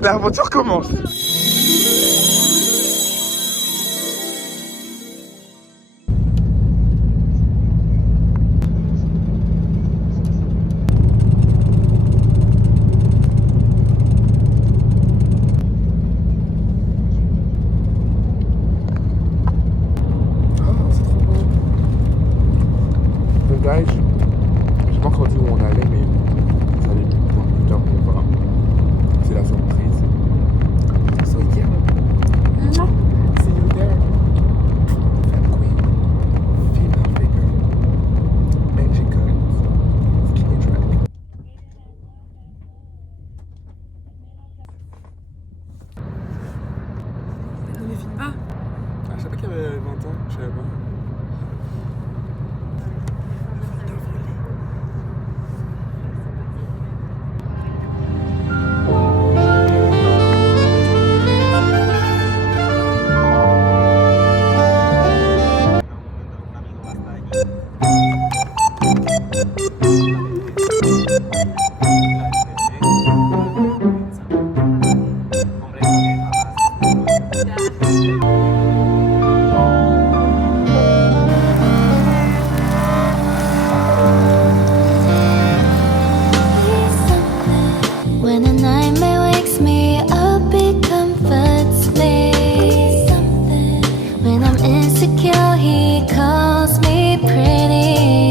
L'aventure commence. Guys, j'ai pas encore dit où on allait, mais vous allez voir plus tard où on va. C'est la surprise. So yeah. See you there. Fat queen, female figure, Mexican, skinny track. Ne me filme pas. Ah, je savais qu'il y avait 20 ans, je savais pas. When a nightmare wakes me up, it comforts me. When I'm insecure, he calls me pretty.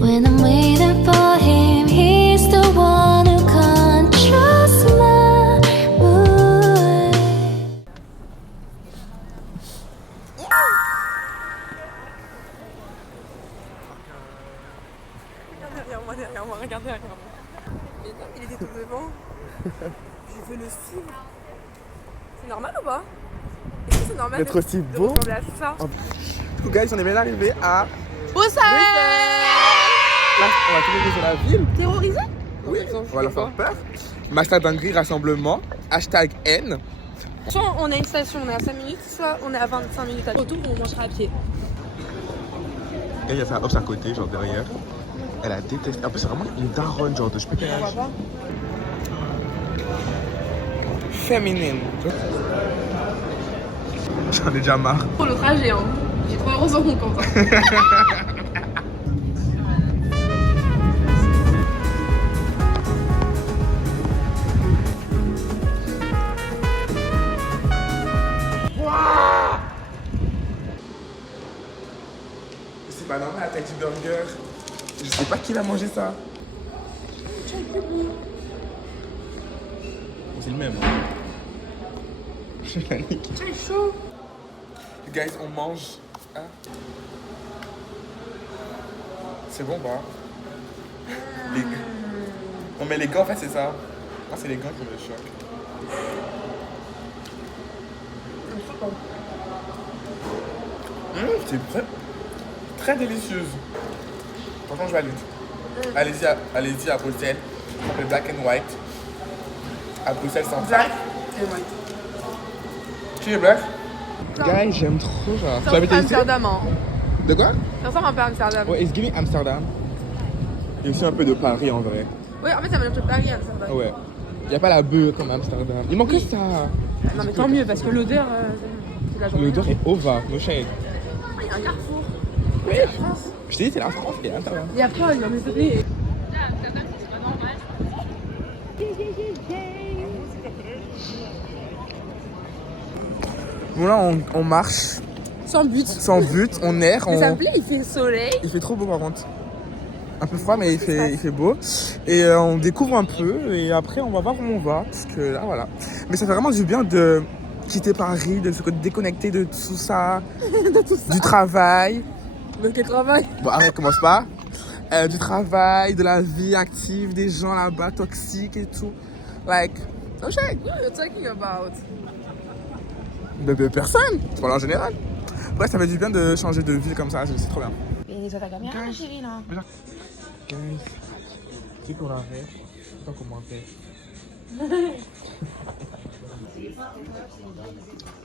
When I'm waiting for him, he's the one who controls my mood. Derrière moi, regardez derrière moi. Et non, il était tout devant. Je veux le suivre. C'est normal ou pas? Est-ce que c'est normal D'être aussi de beau? ressembler à tout ça? Du coup, guys, on est bien arrivé à. Bruxelles. Là, on va tourner sur la ville. Terrorisé? Oui, on va leur faire peur. Hashtag dinguerie, rassemblement. Hashtag N. Soit on a une station, on est à 5 minutes, soit on est à 25 minutes à retour, on mangera à pied. Et il y a sa hausse à côté, genre derrière. Elle a détesté. En plus, c'est vraiment une daronne, genre de je sais pas quel âge. Féminine. J'en ai déjà marre. Pour le trajet, hein. J'ai 3 euros sur mon compte. C'est pas normal, la taille du burger. Je sais pas qui va manger ça. C'est le même. Je la nique. C'est chaud. Guys, on mange. Ah. C'est bon, bah. Les... Non, mais les gants, en fait, c'est ça. Ah, c'est les gants qui me choquent. C'est très délicieuse. Franchement, je valide. Allez-y à Bruxelles. Ça s'appelle Black and White. À Bruxelles, c'est en Black et white. Tu es black? Guys, j'aime trop genre. Ça ressemble à Amsterdam, hein. De quoi? Ça ressemble un peu à Amsterdam. Ouais, it's giving Amsterdam. Et aussi un peu de Paris en vrai. Oui, en fait, ça mélange de Paris à Amsterdam. Ouais. Y a pas la bœuf comme Amsterdam. Il manque que ça. Non, mais tant mieux, parce que l'odeur, c'est la journée. L'odeur est over, no shade. Il y a un carrefour. Oui. Je t'ai dit, c'est la France et Amsterdam. Il y a Paul, non, mais c'est Bon là, on marche sans but. sans but, on erre. Mais ça me plaît, il fait soleil. Il fait trop beau par contre. Un peu froid, mais il fait beau. Et on découvre un peu et après on va voir où on va. Parce que là, voilà. Mais ça fait vraiment du bien de quitter Paris, de se déconnecter de tout ça. De tout ça. Du travail. De quel travail? Bon, arrête, commence pas. Du travail, de la vie active, des gens là-bas toxiques et tout. Like, no shade. What are you talking about? De personne. Je parle en général. Ouais, ça fait du bien de changer de ville comme ça, c'est trop bien. Et ça t'a caméra, chérie, là. Guys, c'est qu'on arrête. Sans commentaire.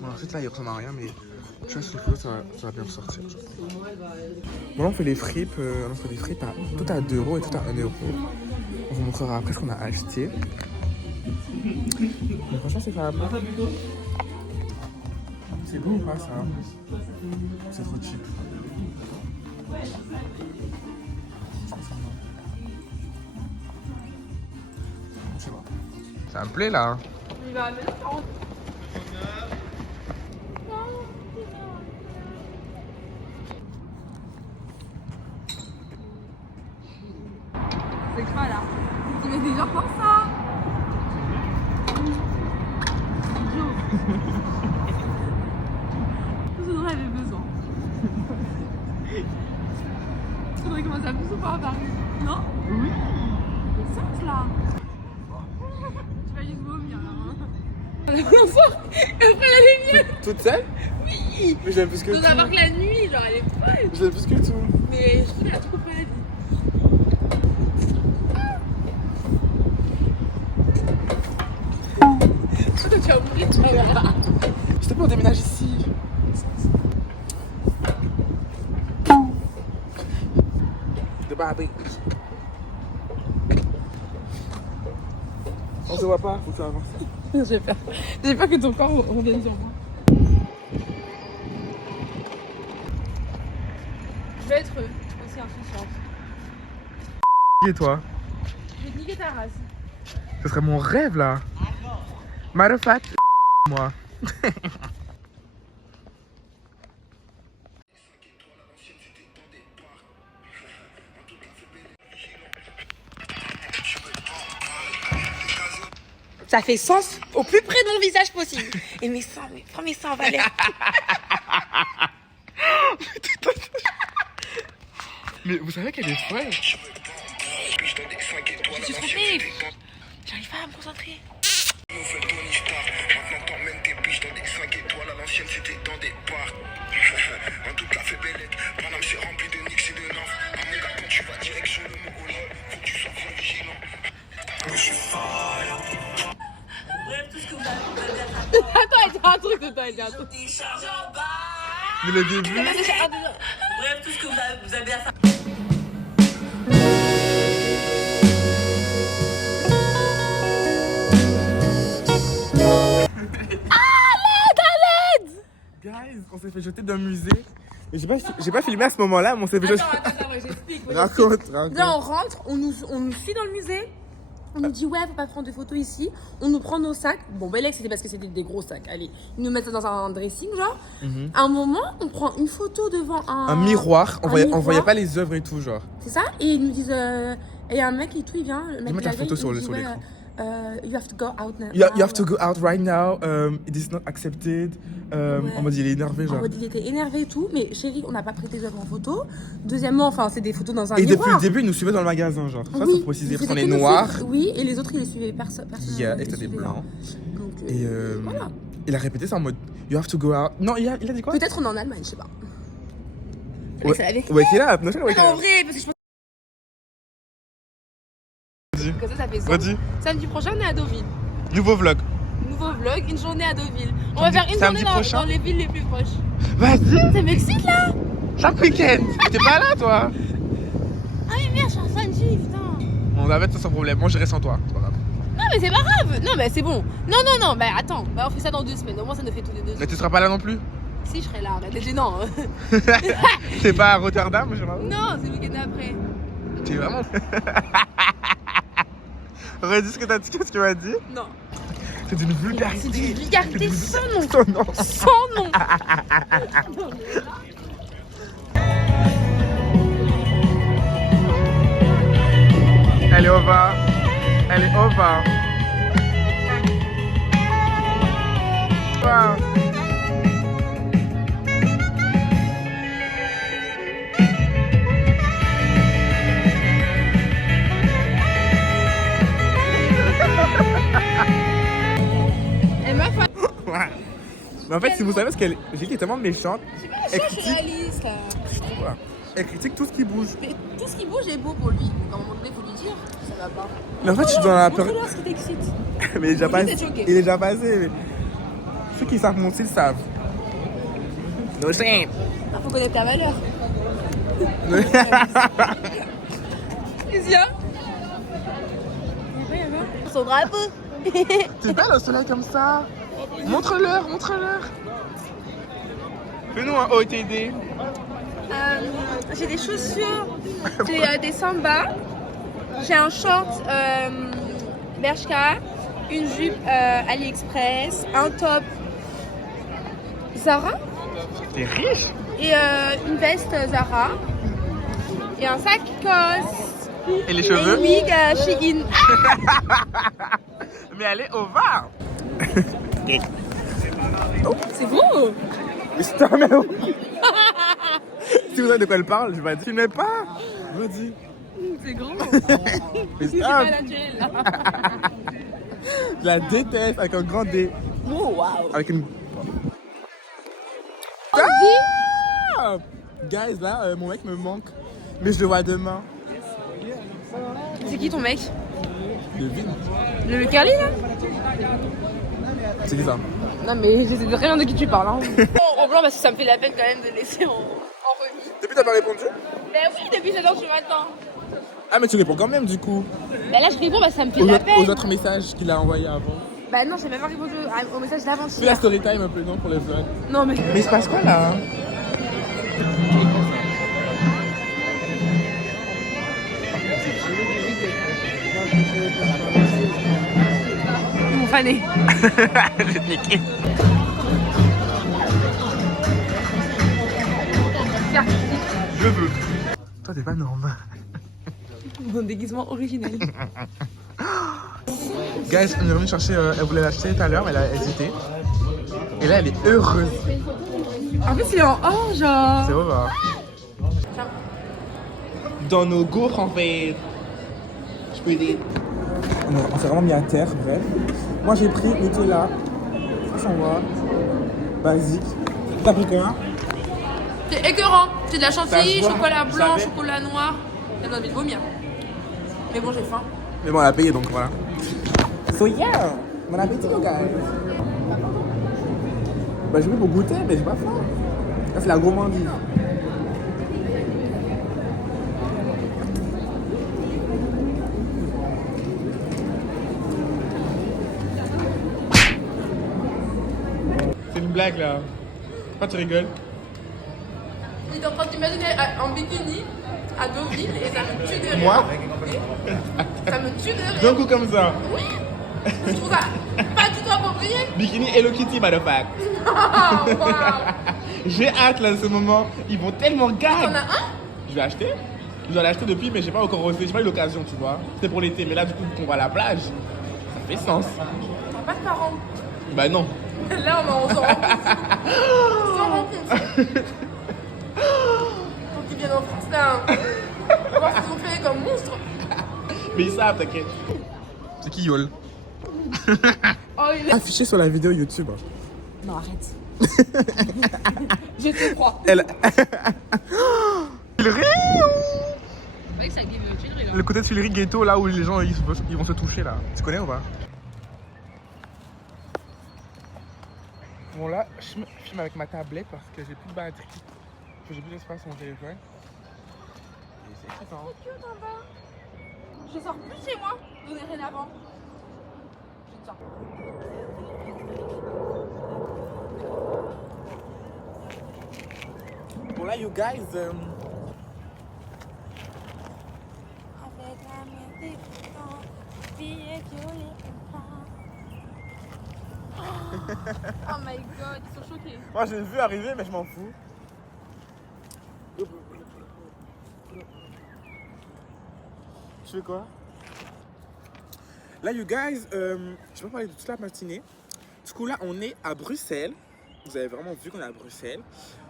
Bon, en fait, là, il ressemble à rien, mais tu vois, ce photo, ça va bien ressortir. Voilà, on fait les fripes, tout à 2 € et tout à 1 €. On vous montrera après ce qu'on a acheté. Mais franchement, c'est fab. C'est beau ou pas ça? C'est trop cheap. Je sais pas. Ça me plaît là. Il va amener 40. C'est quoi là? Tu mets des gens pour ça? Ce dont j'avais besoin. Il faudrait commencer à plus souvent à Paris. Non? Oui. C'est simple là. Tu vas juste vomir là. On sort et après elle est mieux. Toute seule? Oui. Mais j'aime plus que Nous tout. avoir que la nuit, genre elle est folle. J'aime plus que tout. Mais je trouve qu'elle a trop maladie. Toi tu vas mourir, tu vas voir. S'il te plaît, on déménage ici. De Barbie. On se voit pas, faut que ça avance. J'ai peur que ton corps revienne sur moi. Je vais être aussi insouciante. Et toi? Je vais te niquer ta race. Ce serait mon rêve là. Matter of fact, moi. Ça fait sens au plus près de mon visage possible. Et mes seins, mes seins en valeur. Mais vous savez qu'elle est folle? Je suis trompée. J'arrive pas à me concentrer. Attends, elle dit un truc de toi, elle dit un truc. Mais le début. Bref, tout ce que vous avez à faire. Guys, on s'est fait jeter d'un musée. Mais j'ai pas filmé à ce moment-là, mais on s'est fait jeter. Attends, j'explique. Raconte. Là, on rentre, on nous suit dans le musée. On nous dit, ouais, faut pas prendre de photos ici. On nous prend nos sacs. Bon, Belek, c'était parce que c'était des gros sacs. Allez, ils nous mettent ça dans un dressing, genre. À un moment, on prend une photo devant Un miroir. On voyait pas les œuvres et tout, genre. C'est ça. Et ils nous disent, et un mec et tout, il vient. Le mec Ils mettent de la ta photo veille, sur il le- dit, sur ouais, l'écran. You have to go out now. You have to go out right now. It is not accepted. En mode, il est énervé, En genre. mode, il était énervé et tout, mais chérie, on n'a pas pris tes œuvres en photo. Deuxièmement, enfin, c'est des photos dans un Et depuis miroir. le début, il nous suivait dans le magasin, genre. Ça, Oui, faut préciser, parce c'était qu'on est que nous noirs. suivre. Oui, et les autres, ils les suivaient personne. Yeah, et c'était des blancs. Donc, Et voilà. il a répété ça en mode, you have to go out. Non, il a dit quoi? Peut-être on est en Allemagne, je sais pas. Ouais, c'est la vérité. wake it up. Non, je sais pas, wake Non, it en up. vrai, parce que je pense Vas-y. que ça fait sens. Vas-y. Samedi prochain, on est à Deauville. Nouveau vlog. Nouveau vlog, une journée à Deauville. On va faire une samedi journée prochain dans les villes les plus proches. Vas-y. Ça m'excite là. Chaque week-end. T'es pas là, toi? Ah mais merde, je suis en samedi, putain. On va mettre ça sans problème. Moi, j'irai sans toi. C'est pas grave. Non mais c'est pas grave. Non mais c'est bon. Non, bah attends. Bah on fait ça dans 2 semaines. Au moins ça nous fait tous les 2 Mais semaines. tu seras pas là non plus? Si, je serai là, arrête. C'est gênant. T'es pas à Rotterdam, je crois. Non, c'est le week-end après. T'es vraiment. Redis ce que t'as dit, qu'est-ce que tu m'as dit? Non. C'est d'une vulgarité. C'est d'une vulgarité sans nom. Son nom. Sans nom. Elle est over. Elle est over. Wow. Elle m'a fait. Ouais. Mais en fait, si vous savez ce qu'elle est, Gilles est tellement méchante. Elle Je suis critique, réaliste là. voilà. Elle critique tout ce qui bouge. Mais tout ce qui bouge est beau pour lui. Donc à un moment donné, il faut lui dire. Ça va pas. Mais en fait, je suis dans la peur. Montre-leur ce qui t'excite. Mais il est déjà Lui, passé. t'es choqué. Il est déjà passé. Mais... Ceux qui savent mon style savent. No shame. Faut connaître ta valeur. Qu'est-ce qu'il y a? Son drapeau. C'est belle au soleil comme ça. Montre-leur, montre-leur. Fais-nous un OTD. J'ai des chaussures, j'ai des samba, j'ai un short Bershka, une jupe AliExpress, un top Zara T'es riche. et une veste Zara et un sac COS Et les et cheveux? une wig Shein. Mais elle est au var. C'est beau. Putain, mais où? Si vous savez de quoi elle parle, je vais dire. Tu n'aimes pas? Vas-y. C'est grand. Mais C'est stop. pas naturel là. Je la déteste avec un grand D. Oh, waouh. Avec une. On dit Ah! Guys, là, mon mec me manque. Mais je le vois demain. c'est qui ton mec? Devine. Le curly là? C'est qui ça? Non mais je sais rien de qui tu parles. Hein. En blanc parce que ça me fait la peine quand même de laisser en remise. Depuis, t'as pas répondu? Ben oui, depuis 7h du matin. Ah, mais tu réponds quand même du coup. Ben là je réponds parce que ça me fait Aux, de la autres, peine. aux autres messages qu'il a envoyés avant. Bah non, j'ai même pas répondu au message Fais la d'avant-hier. story time un peu, non, pour les vlogs. Non mais... Mais il se passe quoi là? Mon fané. Je vais te niquer. Je veux. Toi, t'es pas normal. Mon déguisement original. Guys, on est revenu chercher, elle voulait l'acheter tout à l'heure, mais elle a hésité. Et là, elle est heureuse. En plus il est en or genre. C'est vrai. Dans nos gaufres, en fait. Je peux aider. On s'est vraiment mis à terre, bref. Moi, j'ai pris Nutella. Ça va. Basique. T'as pris quoi? C'est écœurant. C'est de la Ça chantilly, se voit, chocolat vous blanc, savez. chocolat noir. Ça donne envie de vomir. Mais bon j'ai faim. Mais bon, on a payé donc voilà. So yeah, bon appétit, you guys. Bah, j'ai pris pour goûter, mais j'ai pas faim. Ça, c'est la gourmandise. C'est une blague là. Pourquoi tu rigoles? Il est en train d'imaginer en bikini à Deauville et ça me tue de rire. Moi? Ça me tue de rire. D'un coup comme ça. Oui. Je trouve ça pas du tout approprié. Bikini Hello Kitty, motherfucker. Oh, wow. J'ai hâte là de ce moment. Ils vont tellement T'en gag. as un? Je vais acheter. Je dois l'acheter depuis, mais j'ai pas encore osé. J'ai pas eu l'occasion, tu vois. C'était pour l'été, mais là, du coup, qu'on va à la plage, ça fait sens. T'as pas de parents. Bah non. Là on s'en rend compte. On s'en rend compte. Faut qu'ils viennent en France là. On va voir ce qu'ils ont fait comme monstre. Mais ils savent, t'inquiète. C'est qui Yol? Oh il est... Affiché sur la vidéo YouTube. Non arrête. Je te crois. Elle. Tuileries. Mec ça give Tuileries là. Le côté de Tuileries ghetto, là où les gens ils vont se toucher là. Tu connais ou pas? Bon là, je filme avec ma tablette parce que j'ai plus de batterie. J'ai plus d'espace sur mon téléphone. Et c'est excitant. C'est cute en bas. Je sors plus chez moi. Dorénavant. Je te sors. Bon là, you guys. Avec la musique, billet violet. Oh my god, ils sont choqués. Moi j'ai vu arriver, mais je m'en fous. Tu fais quoi? Là, you guys, je vais pas parler de toute la matinée. Du coup, là, on est à Bruxelles. Vous avez vraiment vu qu'on est à Bruxelles.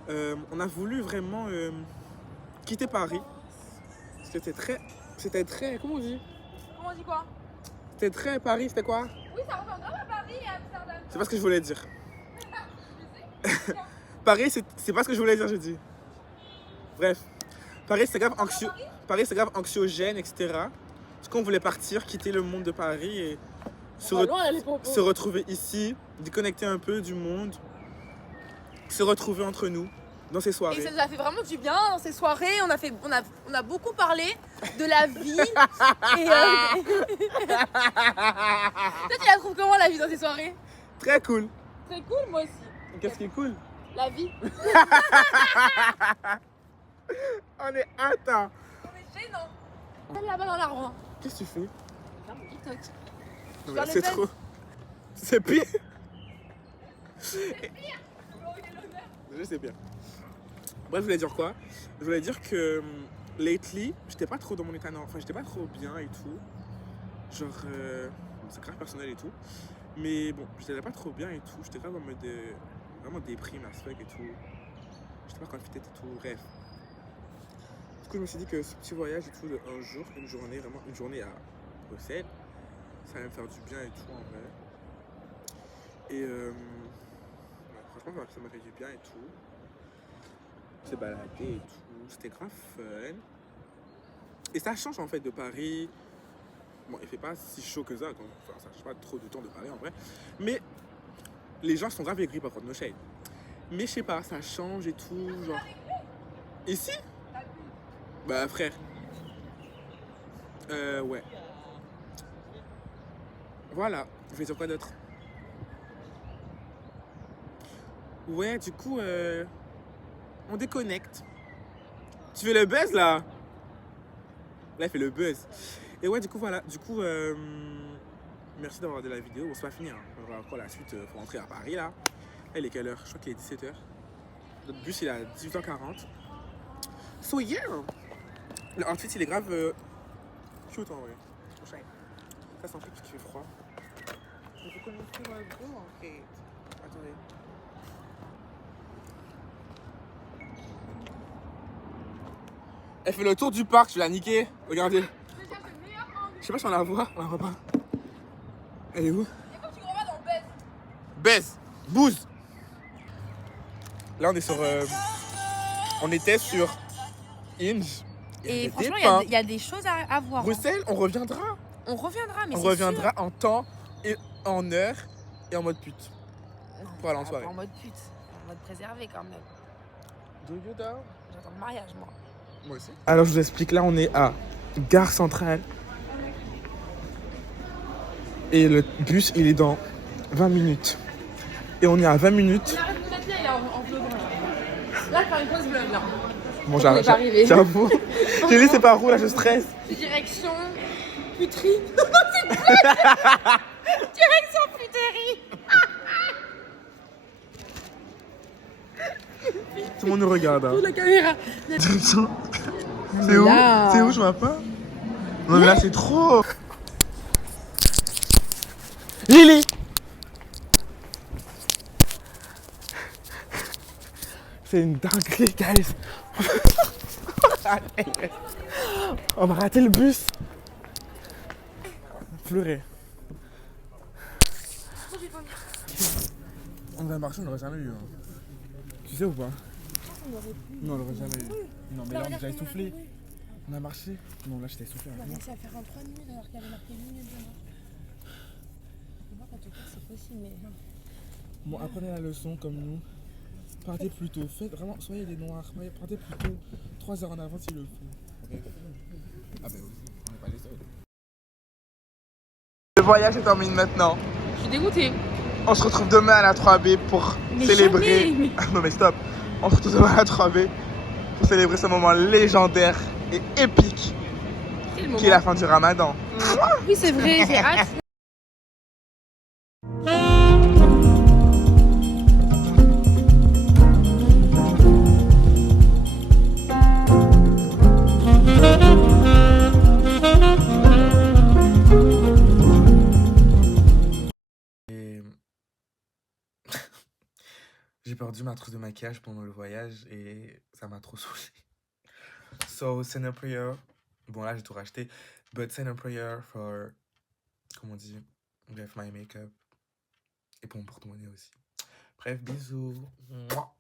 On a voulu vraiment quitter Paris. C'était très. Comment on dit? Comment on dit quoi? C'était très Paris, c'était quoi? Oui, ça ressemble grave à Paris et à Amsterdam. C'est pas ce que je voulais dire. Paris, c'est pas ce que je voulais dire, je dis. Bref. Paris, c'est grave anxieux. Paris, c'est grave anxiogène, etc. Du coup, on voulait partir, quitter le monde de Paris et se retrouver ici, déconnecter un peu du monde, se retrouver entre nous. dans ces Et soirées. ça nous a fait vraiment du bien dans ces soirées. On a beaucoup parlé de la vie. Et toi, tu la trouves comment la vie dans ces soirées? Très cool. Très cool, moi aussi. Qu'est-ce qui est cool? La vie. On est atteint. On est gênant. Là-bas dans l'arbre. Qu'est-ce que tu fais? Faire mon TikTok. Non, Faire mais le c'est buzz. trop. C'est pire. Je sais bien. Bref, je voulais dire quoi? Je voulais dire que lately, j'étais pas trop dans mon état normal. Enfin, j'étais pas trop bien et tout. Genre, c'est grave personnel et tout. Mais bon, j'étais pas trop bien et tout. J'étais grave en mode vraiment déprime as fuck et tout. J'étais pas confident et tout. Bref. Du coup, je me suis dit que ce petit voyage et tout de un jour, une journée, vraiment une journée à Bruxelles, ça allait me faire du bien et tout en vrai. Et ouais, franchement, ça m'a fait du bien et tout. S'est baladé et tout, c'était grave fun. Et ça change en fait de Paris. Bon, il fait pas si chaud que ça, donc enfin, ça change pas trop de temps de Paris en vrai. Mais les gens sont grave aigris par contre, no shade. Mais je sais pas, ça change et tout, genre. Ici? Bah frère. Ouais. Voilà, je vais dire quoi d'autre? Ouais, du coup, on déconnecte. Tu fais le buzz là? Là, il fait le buzz. Et ouais, du coup, voilà. Du coup, merci d'avoir regardé la vidéo. Bon, c'est pas fini, hein. On va encore la suite. Faut rentrer à Paris là. Là, il est quelle heure? Je crois qu'il est 17h. Notre bus, il est à 18h40. So yeah! Le outfit, il est grave cute en vrai. Ça, c'est un truc qui fait froid. Il faut qu'on ait fait un gros en fait. Attendez. Elle fait le tour du parc, je l'ai niqué. Regardez. Je sais pas si on la voit pas. Elle est où? Baisse. Bouze. Là, on est sur. On était sur Inge. Et franchement, il y a des choses à voir. Bruxelles, on reviendra. On reviendra, mais On c'est reviendra en temps et en heure et en mode pute. sûr. Pour aller en soirée. En mode pute, en mode préservé quand même. Do you down? J'attends le mariage, moi. Moi aussi. Alors je vous explique, là on est à Gare Centrale. Et le bus il est dans 20 minutes. Et on est à 20 minutes. Arrête de mettre là, il est en bleu blanc. Là, faire une pause bleue, là. Bon, On est pas arrivé. j'avoue. J'ai dit c'est par où là, je stresse. Direction puterie. C'est quoi? Direction puterie. Tout le monde nous regarde. Hein. La caméra. Direction. C'est où? Là. C'est où, je vois pas. Non mais là c'est trop. Lily. C'est une dinguerie, guys. On va rater le bus. Pleurer. On va marcher, on l'aurait jamais eu. Hein. Tu sais ou pas? Non, on l'aurait jamais eu. Non, mais là on a déjà essoufflé. On a marché. Non, là j'étais essoufflé. On a réussi à faire en 3 minutes alors qu'il y avait marqué 1 minute de marche. Je vois qu'en tout cas c'est possible, mais. Bon, apprenez la leçon comme nous. Partez plus tôt. Faites vraiment, soyez des noirs. Partez plus tôt. 3 heures en avance s'il le faut. Okay. Ah, bah oui, on n'est pas les seuls. Le voyage est terminé maintenant. Je suis dégoûtée. On se retrouve demain à la 3B pour célébrer. Jamais. Non, mais stop. On se retrouve demain à la 3B pour célébrer ce moment légendaire et épique qui est la fin du ramadan. Oui, c'est vrai, j'ai hâte. Et... J'ai perdu ma trousse de maquillage pendant le voyage et ça m'a trop saoulé. So, send a prayer. Bon, là, j'ai tout racheté. But send a prayer for, comment on dit, bref, my makeup. Et pour mon porte-monnaie aussi. Bref, bisous. Mouah.